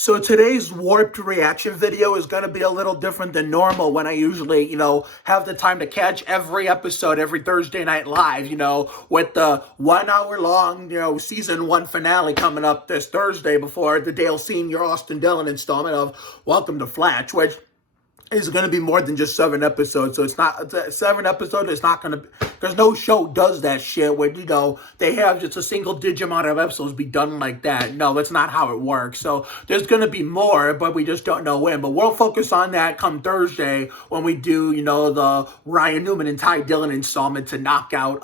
So today's warped reaction video is going to be a little different than normal when I usually, have the time to catch every episode every Thursday night live, with the 1 hour long, season 1 finale coming up this Thursday before the Dale Sr. Austin Dillon installment of Welcome to Flatch, which is going to be more than just 7 episodes. So it's not 7 episodes. It's not going to, because no show does that shit where, they have just a single digit amount of episodes be done like that. No, that's not how it works. So there's going to be more, but we just don't know when. But we'll focus on that come Thursday when we do, the Ryan Newman and Ty Dillon installment to knock out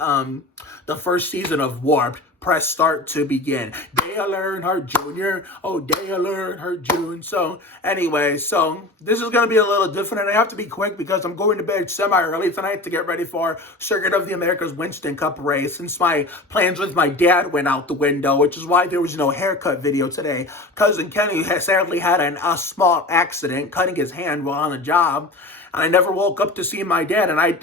the first season of Warped. Press start to begin. Dale Earnhardt Jr. Oh, Dale Earnhardt Jr. So, anyway, this is going to be a little different, and I have to be quick because I'm going to bed semi-early tonight to get ready for Circuit of the Americas Winston Cup race, since my plans with my dad went out the window, which is why there was no haircut video today. Cousin Kenny has sadly had a small accident, cutting his hand while on the job, and I never woke up to see my dad, and I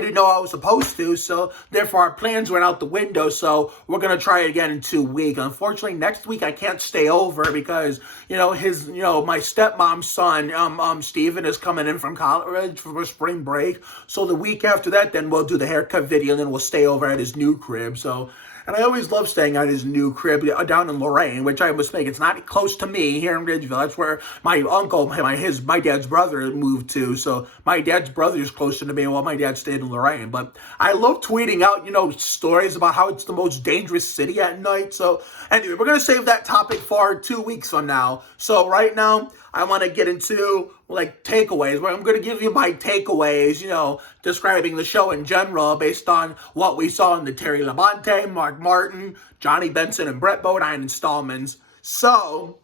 didn't know I was supposed to, so therefore our plans went out the window, so we're going to try it again in 2 weeks. Unfortunately, next week I can't stay over because, my stepmom's son, Steven, is coming in from college for spring break. So the week after that, then we'll do the haircut video, and then we'll stay over at his new crib, so... And I always love staying at his new crib down in Lorraine, which I must make. It's not close to me here in Ridgeville. That's where my uncle, my dad's brother moved to. So my dad's brother is closer to me while my dad stayed in Lorraine. But I love tweeting out, stories about how it's the most dangerous city at night. So anyway, we're going to save that topic for 2 weeks from now. So right now, I want to get into, takeaways, where I'm going to give you my takeaways, describing the show in general based on what we saw in the Terry Labonte, Mark Martin, Johnny Benson, and Brett Bodine installments. So,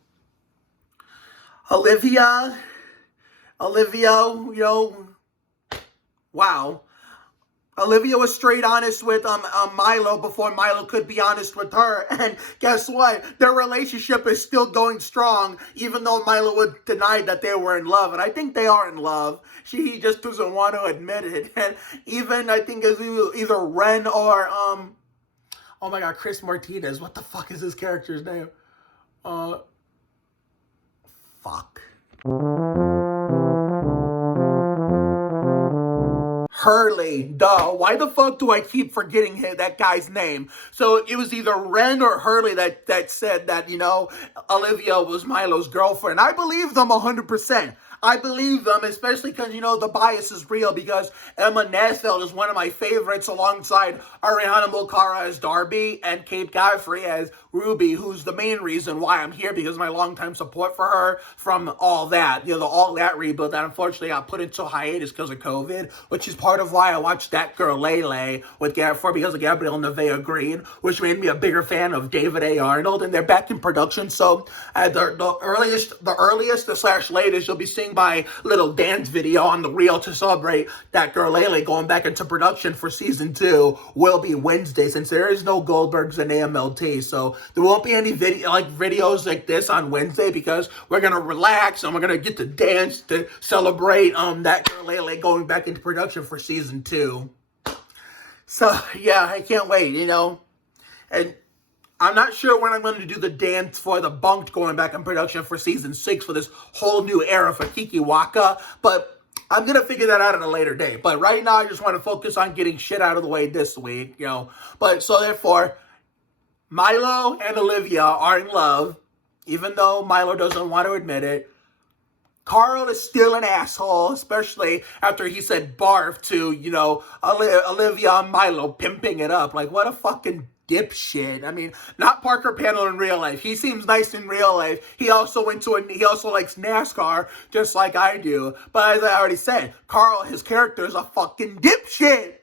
Olivia, wow. Olivia was straight honest with Milo before Milo could be honest with her. And guess what? Their relationship is still going strong, even though Milo would deny that they were in love. And I think they are in love. He just doesn't want to admit it. And even, I think, it's either Ren or, oh my God, Chris Martinez. What the fuck is his character's name? Fuck. Hurley, duh. Why the fuck do I keep forgetting that guy's name? So it was either Ren or Hurley that said that, Olivia was Milo's girlfriend. I believe them 100%. I believe them, especially because, the bias is real, because Emma Nathfield is one of my favorites alongside Ariana Mulcara as Darby and Kate Godfrey as Ruby, who's the main reason why I'm here, because of my longtime support for her from all that, the All That reboot that unfortunately got put into hiatus because of COVID, which is part of why I watched That Girl Lele because of Gabrielle Nevaeh Green, which made me a bigger fan of David A. Arnold, and they're back in production. So the earliest/latest you'll be seeing my little dance video on the reel to celebrate That Girl Lele going back into production for season 2 will be Wednesday, since there is no Goldbergs and AMLT. So there won't be any videos like this on Wednesday, because we're gonna relax and we're gonna get to dance to celebrate That Girl Lele going back into production for season 2. So yeah, I can't wait, and I'm not sure when I'm going to do the dance for the Bunked going back in production for season 6 for this whole new era for Kiki Waka, but I'm going to figure that out at a later date. But right now, I just want to focus on getting shit out of the way this week, But so therefore, Milo and Olivia are in love, even though Milo doesn't want to admit it. Carl is still an asshole, especially after he said barf to, Olivia and Milo pimping it up. Like, what a fucking dipshit. I mean, not Parker Panel in real life. He seems nice in real life. He also likes NASCAR, just like I do. But as I already said, Carl, his character, is a fucking dipshit.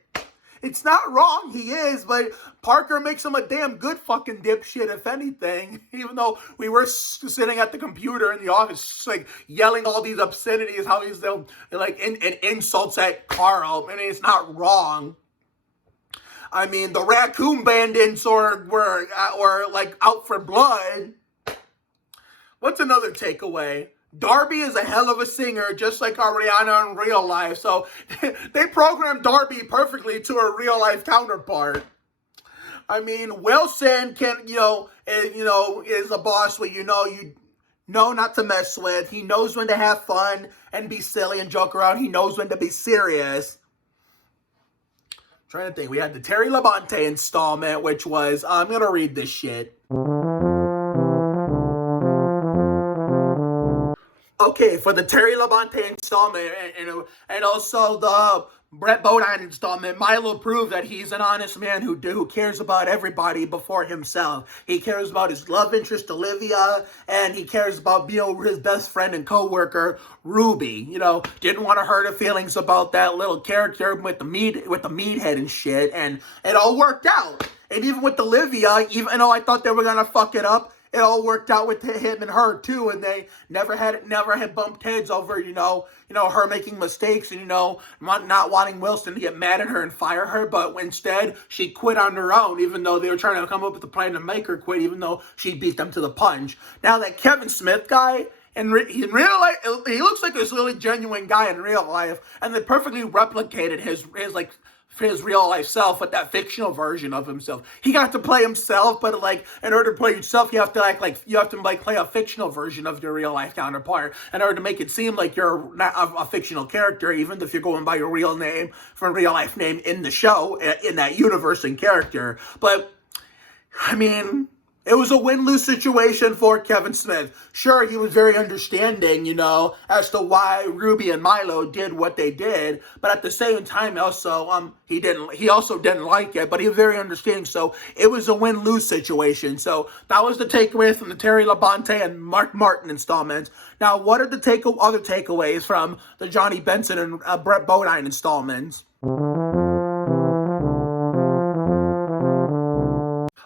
It's not wrong, he is, but Parker makes him a damn good fucking dipshit, if anything. Even though we were sitting at the computer in the office, yelling all these obscenities, how he's and insults at Carl, and it's not wrong. I mean, the raccoon bandits were out for blood. What's another takeaway? Darby is a hell of a singer, just like Ariana in real life. So they programmed Darby perfectly to a real life counterpart. I mean, Wilson is a boss where know not to mess with. He knows when to have fun and be silly and joke around. He knows when to be serious. I'm trying to think. We had the Terry Labonte installment, which was, I'm going to read this shit. Okay, for the Terry Labonte installment and also the Brett Bodine installment, Milo proved that he's an honest man who cares about everybody before himself. He cares about his love interest, Olivia, and he cares about his best friend and co-worker, Ruby. You know, didn't want to hurt her feelings about that little character with the meathead and shit, and it all worked out. And even with Olivia, even though I thought they were gonna fuck it up, it all worked out with him and her too, and they never had bumped heads over, you know, her making mistakes and, not wanting Wilson to get mad at her and fire her, but instead she quit on her own, even though they were trying to come up with a plan to make her quit, even though she beat them to the punch. Now that Kevin Smith guy, in real life, he looks like this really genuine guy in real life, and they perfectly replicated his real life self with that fictional version of himself. He got to play himself, but in order to play yourself, you have to play a fictional version of your real life counterpart in order to make it seem like you're not a fictional character, even if you're going by your real name for a real life name in the show, in that universe and character. But I mean, it was a win-lose situation for Kevin Smith. Sure, he was very understanding, as to why Ruby and Milo did what they did, but at the same time, also, he also didn't like it, but he was very understanding, so it was a win-lose situation. So that was the takeaway from the Terry Labonte and Mark Martin installments. Now, what are the other takeaways from the Johnny Benson and Brett Bodine installments?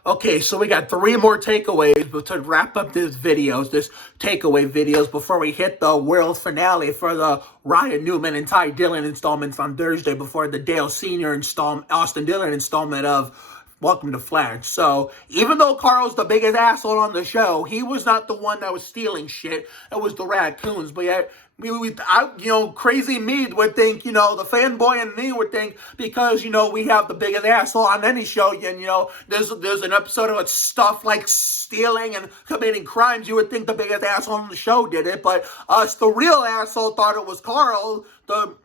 Okay, so we got 3 more takeaways to wrap up this takeaway videos before we hit the world finale for the Ryan Newman and Ty Dillon installments on Thursday before the Dale Sr. Austin Dillon installment of Welcome to Flatch. So, even though Carl's the biggest asshole on the show, he was not the one that was stealing shit. It was the raccoons. But yeah, crazy me would think, the fanboy in me would think, because, we have the biggest asshole on any show, and, there's an episode of stuff like stealing and committing crimes, you would think the biggest asshole on the show did it, but us, the real asshole, thought it was Carl, the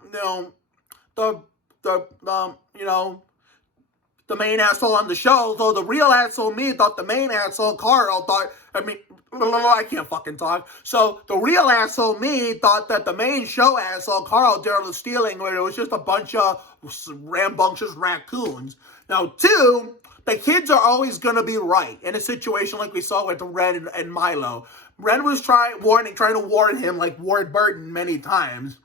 main asshole on the show, though the real asshole me thought the main asshole Carl thought, I can't fucking talk. So the real asshole me thought that the main show asshole Carl did the stealing, where it was just a bunch of rambunctious raccoons. Now, 2, the kids are always going to be right in a situation like we saw with Ren and Milo. Ren was trying to warn him like Ward Burton many times.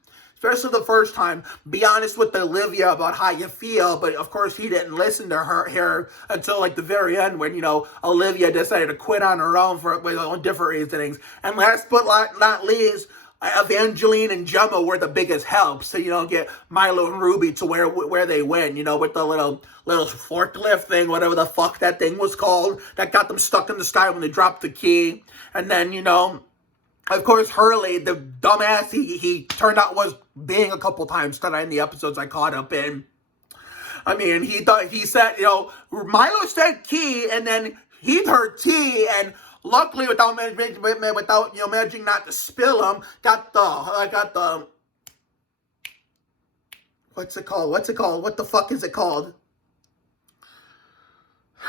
Especially the first time, be honest with Olivia about how you feel, but of course he didn't listen to her until the very end when, Olivia decided to quit on her own for different reasons. And last but not least, Evangeline and Gemma were the biggest helps to, get Milo and Ruby to where they went, with the little forklift thing, whatever the fuck that thing was called, that got them stuck in the sky when they dropped the key. And then, of course, Hurley, the dumbass he turned out was being a couple times tonight in the episodes I caught up in. I mean, he said, Milo said key, and then he heard T, and luckily without managing not to spill them, got the what's it called? What the fuck is it called?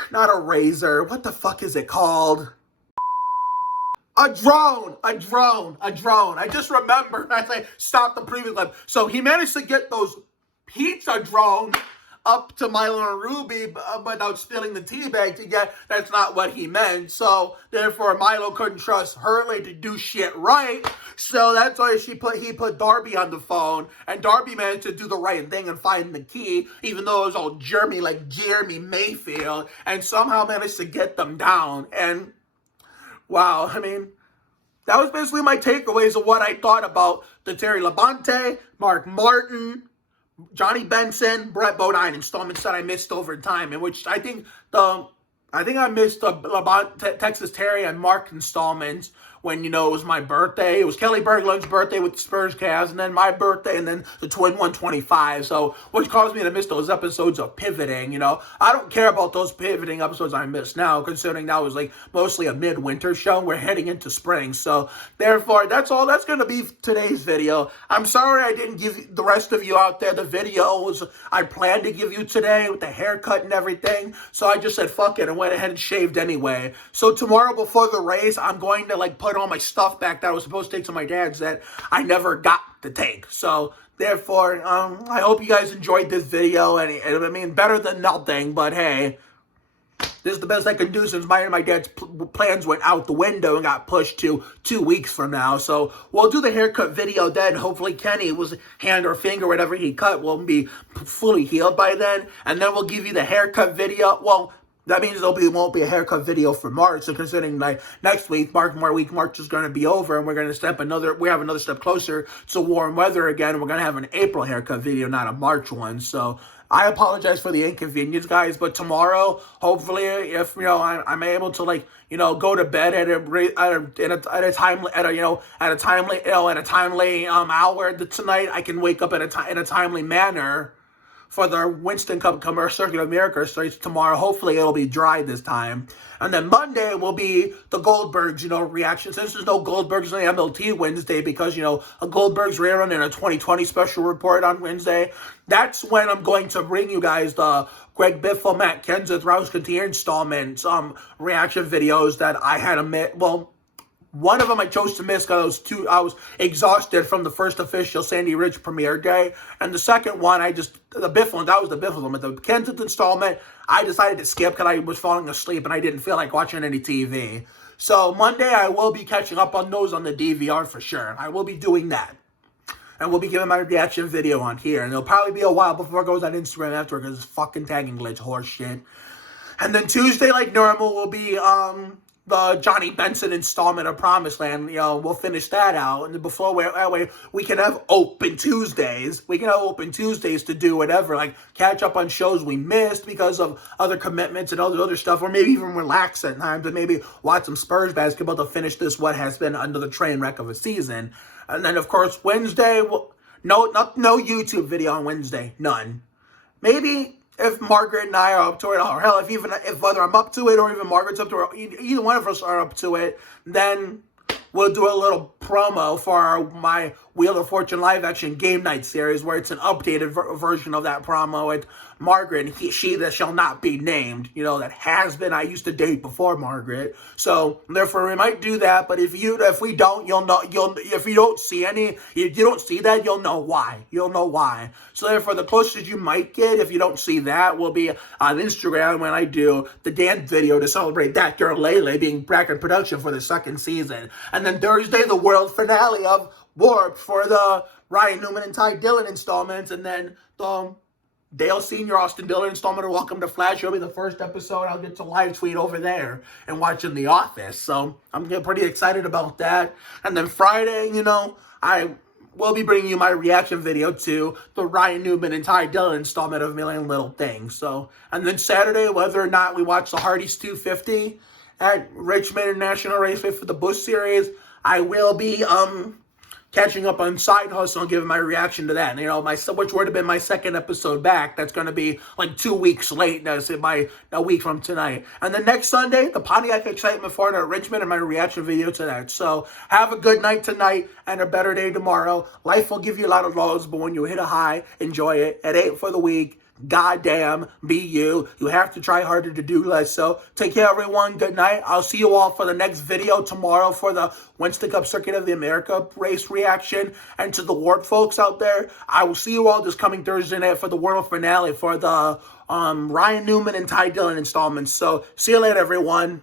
Not a razor. What the fuck is it called? A drone. I just remembered. I stopped the previous clip. So he managed to get those pizza drones up to Milo and Ruby without spilling the tea bag to get. That's not what he meant. So therefore, Milo couldn't trust Hurley to do shit right. So that's why he put Darby on the phone, and Darby managed to do the right thing and find the key, even though it was all germy like Jeremy Mayfield, and somehow managed to get them down. And wow, I mean, that was basically my takeaways of what I thought about the Terry Labonte, Mark Martin, Johnny Benson, Brett Bodine installments that I missed over time, in which I think I missed the Texas Terry and Mark installments, when, it was my birthday. It was Kelly Berglund's birthday with the Spurs Cavs, and then my birthday, and then the Twin 125. So, which caused me to miss those episodes of pivoting, I don't care about those pivoting episodes I missed now, considering that was like mostly a midwinter show. We're heading into spring. So, therefore, that's all. That's going to be today's video. I'm sorry I didn't give the rest of you out there the videos I planned to give you today with the haircut and everything. So, I just said fuck it and went ahead and shaved anyway. So, tomorrow before the race, I'm going to put all my stuff back that I was supposed to take to my dad's that I never got to take. So, therefore, I hope you guys enjoyed this video. And I mean, better than nothing, but hey, this is the best I can do since my dad's plans went out the window and got pushed to 2 weeks from now. So, we'll do the haircut video then. Hopefully, Kenny's hand or finger, whatever he cut, will be fully healed by then. And then we'll give you the haircut video. Well, that means there won't be a haircut video for March. So considering next week, March is going to be over, and we're going to we have another step closer to warm weather again. We're going to have an April haircut video, not a March one. So I apologize for the inconvenience, guys. But tomorrow, hopefully, if I'm able to go to bed at a timely hour tonight, I can wake up in a timely manner for the Winston Cup Circuit of Miracles race tomorrow. Hopefully, it'll be dry this time. And then Monday will be the Goldbergs, reaction. Since there's no Goldbergs on the MLT Wednesday because, a Goldbergs rerun and a 2020 special report on Wednesday, that's when I'm going to bring you guys the Greg Biffle, Matt Kenseth, Rouse Contier installments, reaction videos that I had one of them I chose to miss because I was exhausted from the first official Sandy Ridge premiere day. And the second one, that was the Biffle one. But the Kenseth installment, I decided to skip because I was falling asleep and I didn't feel like watching any TV. So Monday, I will be catching up on those on the DVR for sure. I will be doing that. And we'll be giving my reaction video on here. And it'll probably be a while before it goes on Instagram after because it's fucking tagging glitch horse shit. And then Tuesday, like normal, will be the Johnny Benson installment of Promised Land. We'll finish that out. And that way we can have open Tuesdays. We can have open Tuesdays to do whatever, catch up on shows we missed because of other commitments and all the other stuff, or maybe even relax at times and maybe watch some Spurs basketball to finish this what has been under the train wreck of a season. And then, of course, Wednesday, no YouTube video on Wednesday. None. Maybe if Margaret and I are up to it, or hell, if whether I'm up to it or even Margaret's up to it, or either one of us are up to it, then we'll do a little promo for my Wheel of Fortune live action game night series, where it's an updated version of that promo with Margaret and she that shall not be named. That has been, I used to date before Margaret. So therefore we might do that. But if we don't, if you don't see that, you'll know why. You'll know why. So therefore the closest you might get, if you don't see that, will be on Instagram when I do the dance video to celebrate that girl Lele being back in production for the second season. And then Thursday, the world finale of Warped for the Ryan Newman and Ty Dillon installments, and then the Dale Sr. Austin Dillon installment of Welcome to Flatch. It'll be the first episode. I'll get to live tweet over there and watch in the office. So I'm pretty excited about that. And then Friday, I will be bringing you my reaction video to the Ryan Newman and Ty Dillon installment of A Million Little Things. So, and then Saturday, whether or not we watch the Hardys 250 at Richmond International Raceway for the Busch Series, I will be catching up on Side Hustle and giving my reaction to that. Which would have been my second episode back. That's going to be 2 weeks late. That's by a week from tonight. And then next Sunday, the Pontiac Excitement Foreigner at Richmond and my reaction video to that. So have a good night tonight and a better day tomorrow. Life will give you a lot of lows, but when you hit a high, enjoy it. It ain't for the weak. Goddamn, be you. You have to try harder to do less. So take care, everyone. Good night. I'll see you all for the next video tomorrow for the Winston Cup Circuit of the America race reaction. And to the Ward folks out there, I will see you all this coming Thursday night for the world finale for the Ryan Newman and Ty Dillon installments. So see you later, everyone.